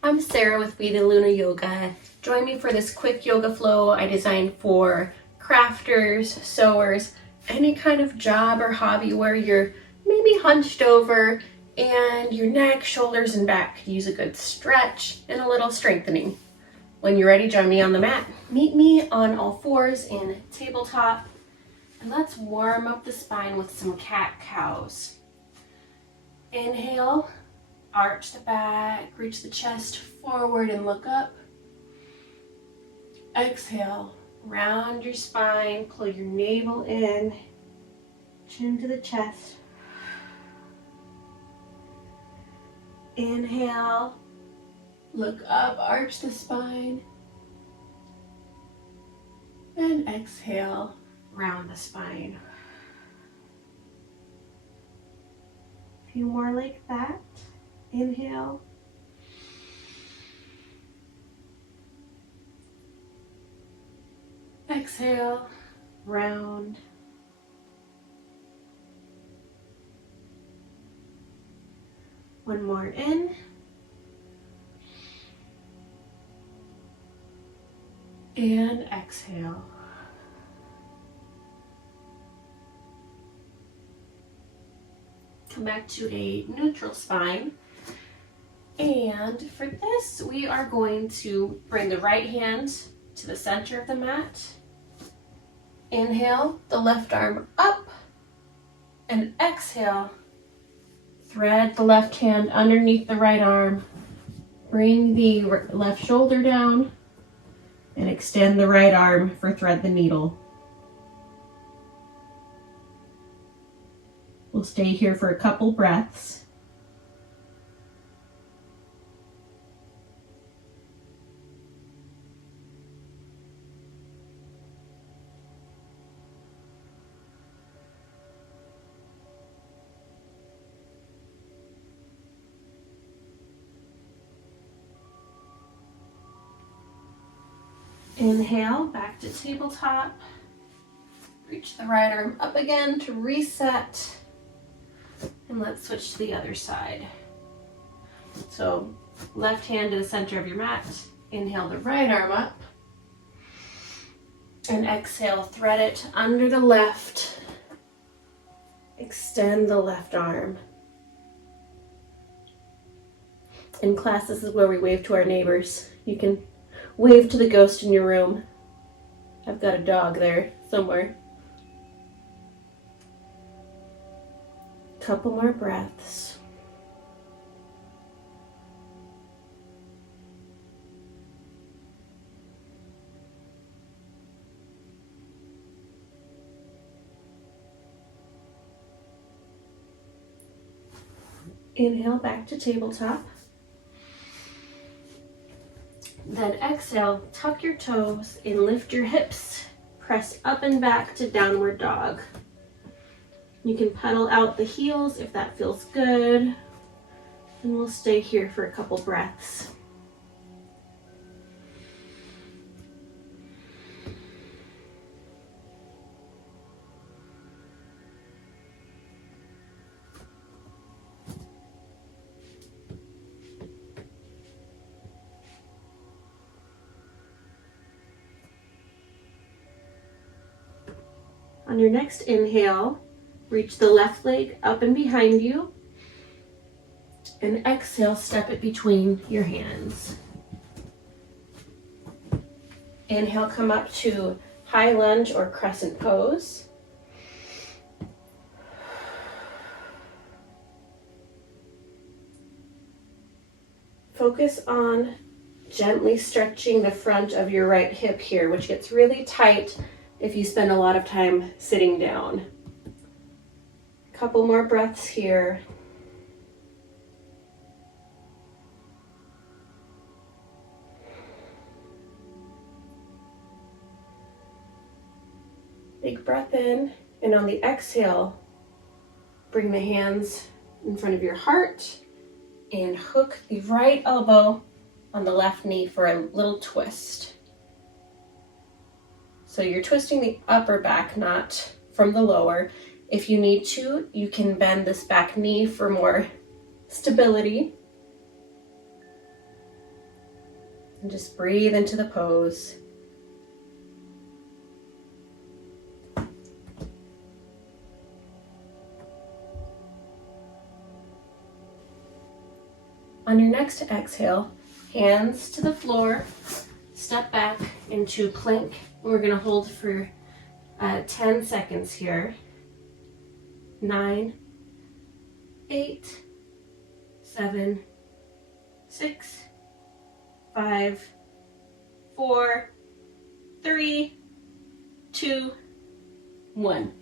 I'm Sarah with VitaLuna Yoga. Join me for this quick yoga flow I designed for crafters, sewers, any kind of job or hobby where you're maybe hunched over and your neck, shoulders, and back could use a good stretch and a little strengthening. When you're ready, join me on the mat. Meet me on all fours in tabletop, and let's warm up the spine with some cat-cows. Inhale. Arch the back, reach the chest forward and look up. Exhale, round your spine, pull your navel in, chin to the chest. Inhale, look up, arch the spine. And exhale, round the spine. A few more like that. Inhale. Exhale, round. One more in. And exhale. Come back to a neutral spine. And for this, we are going to bring the right hand to the center of the mat. Inhale, the left arm up, and exhale, thread the left hand underneath the right arm. Bring the left shoulder down and extend the right arm for thread the needle. We'll stay here for a couple breaths. Inhale, back to tabletop. Reach the right arm up again to reset. And let's switch to the other side. So left hand to the center of your mat. Inhale the right arm up. And exhale, thread it under the left. Extend the left arm. In class, this is where we wave to our neighbors. You can wave to the ghost in your room. I've got a dog there somewhere. Couple more breaths. Inhale back to tabletop. Then exhale, tuck your toes and lift your hips. Press up and back to downward dog. You can pedal out the heels if that feels good. And we'll stay here for a couple breaths. On your next inhale, reach the left leg up and behind you. And exhale, step it between your hands. Inhale, come up to high lunge or crescent pose. Focus on gently stretching the front of your right hip here, which gets really tight if you spend a lot of time sitting down. Couple more breaths here. Big breath in, and on the exhale, bring the hands in front of your heart and hook the right elbow on the left knee for a little twist. So you're twisting the upper back, not from the lower. If you need to, you can bend this back knee for more stability. And just breathe into the pose. On your next exhale, hands to the floor, step back into plank. We're going to hold for 10 seconds here. 9, 8, 7, 6, 5, 4, 3, 2, 1.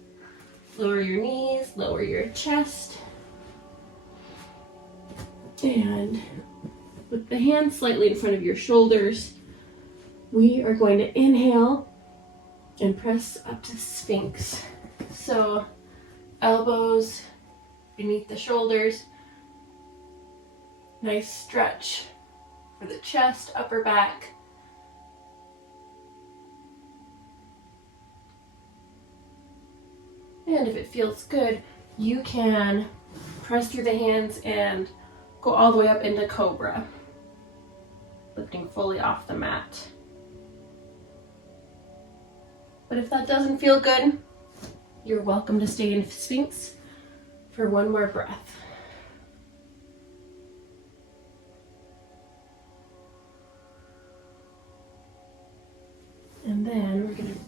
Lower your knees, lower your chest. And with the hands slightly in front of your shoulders, we are going to inhale and press up to Sphinx. So elbows beneath the shoulders, nice stretch for the chest, upper back. And if it feels good, you can press through the hands and go all the way up into Cobra, lifting fully off the mat. But if that doesn't feel good, you're welcome to stay in Sphinx for one more breath. And then we're going to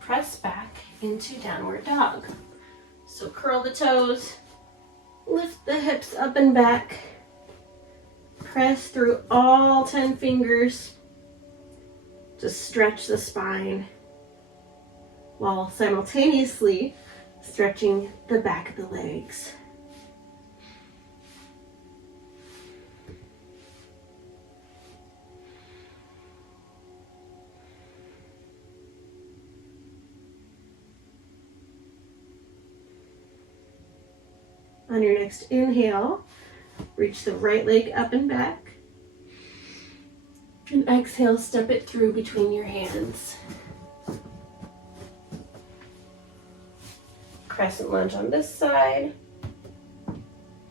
press back into downward dog. So curl the toes, lift the hips up and back, press through all 10 fingers to stretch the spine while simultaneously stretching the back of the legs. On your next inhale, reach the right leg up and back. And exhale, step it through between your hands. Crescent lunge on this side.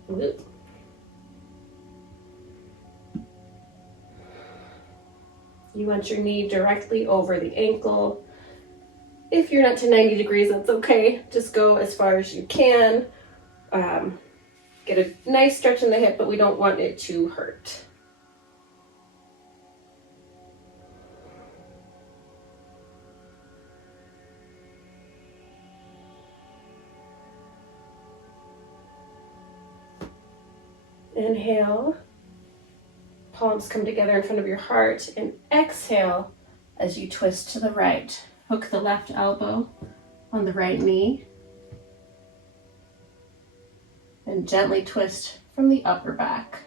Whoop. You want your knee directly over the ankle. If you're not to 90 degrees, that's okay. Just go as far as you can. Get a nice stretch in the hip, but we don't want it to hurt. Inhale, palms come together in front of your heart, and exhale as you twist to the right. Hook the left elbow on the right knee, and gently twist from the upper back.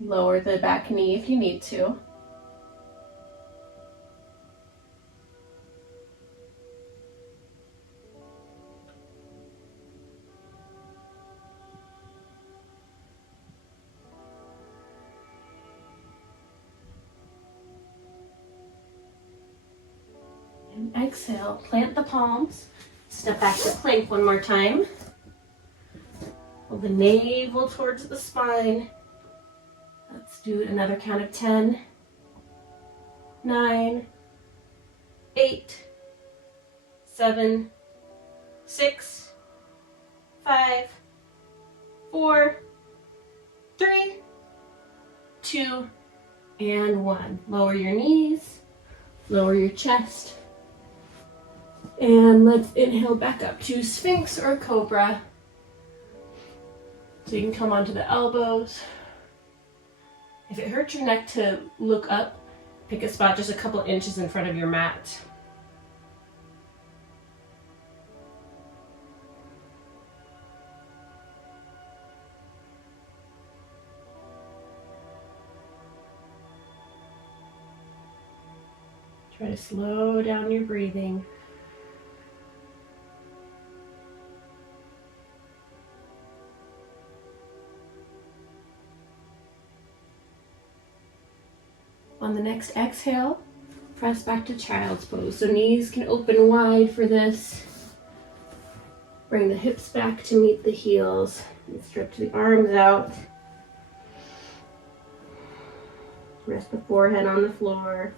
Lower the back knee if you need to. And exhale, plant the palms. Step back to plank one more time. Pull the navel towards the spine. Let's do another count of 10, 9, 8, 7, 6, 5, 4, 3, 2, and 1. Lower your knees, lower your chest. And let's inhale back up to Sphinx or Cobra. So you can come onto the elbows. If it hurts your neck to look up, pick a spot just a couple inches in front of your mat. Try to slow down your breathing. On the next exhale, press back to child's pose. So knees can open wide for this. Bring the hips back to meet the heels and stretch the arms out. Rest the forehead on the floor.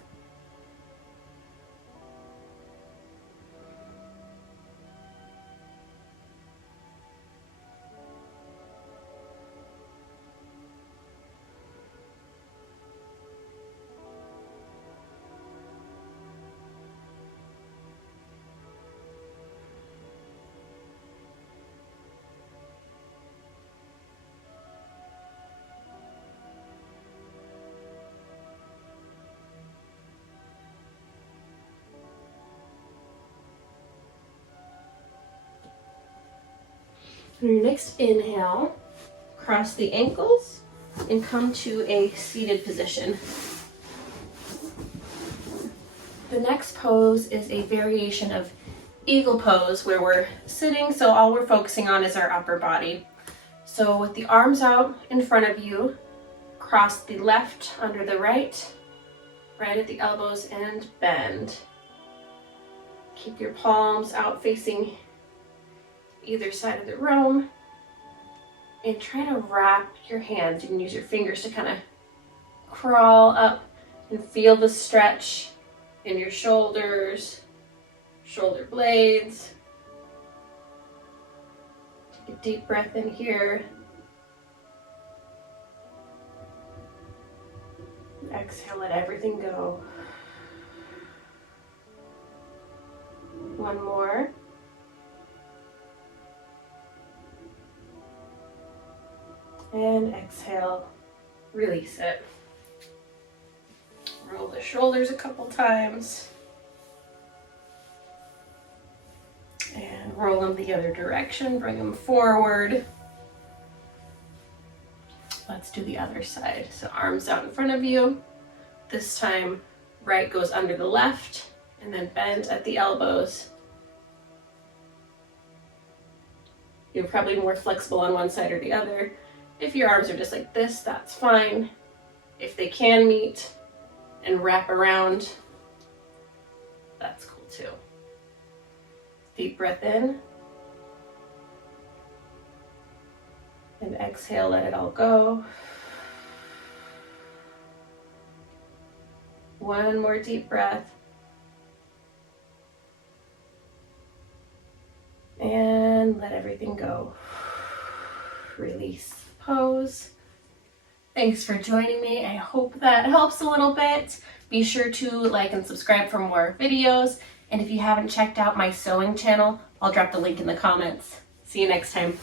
On your next inhale, cross the ankles and come to a seated position. The next pose is a variation of eagle pose where we're sitting, so all we're focusing on is our upper body. So with the arms out in front of you, cross the left under the right, right at the elbows, and bend. Keep your palms out facing either side of the room, and try to wrap your hands. You can use your fingers to kind of crawl up and feel the stretch in your shoulders, shoulder blades. Take a deep breath in here. Exhale, let everything go. One more. And exhale, release it. Roll the shoulders a couple times. And roll them the other direction, bring them forward. Let's do the other side. So arms out in front of you. This time, right goes under the left, and then bend at the elbows. You're probably more flexible on one side or the other. If your arms are just like this, that's fine. If they can meet and wrap around, that's cool too. Deep breath in. And exhale, let it all go. One more deep breath. And let everything go. Release. Pose. Thanks for joining me. I hope that helps a little bit. Be sure to like and subscribe for more videos. And if you haven't checked out my sewing channel, I'll drop the link in the comments. See you next time.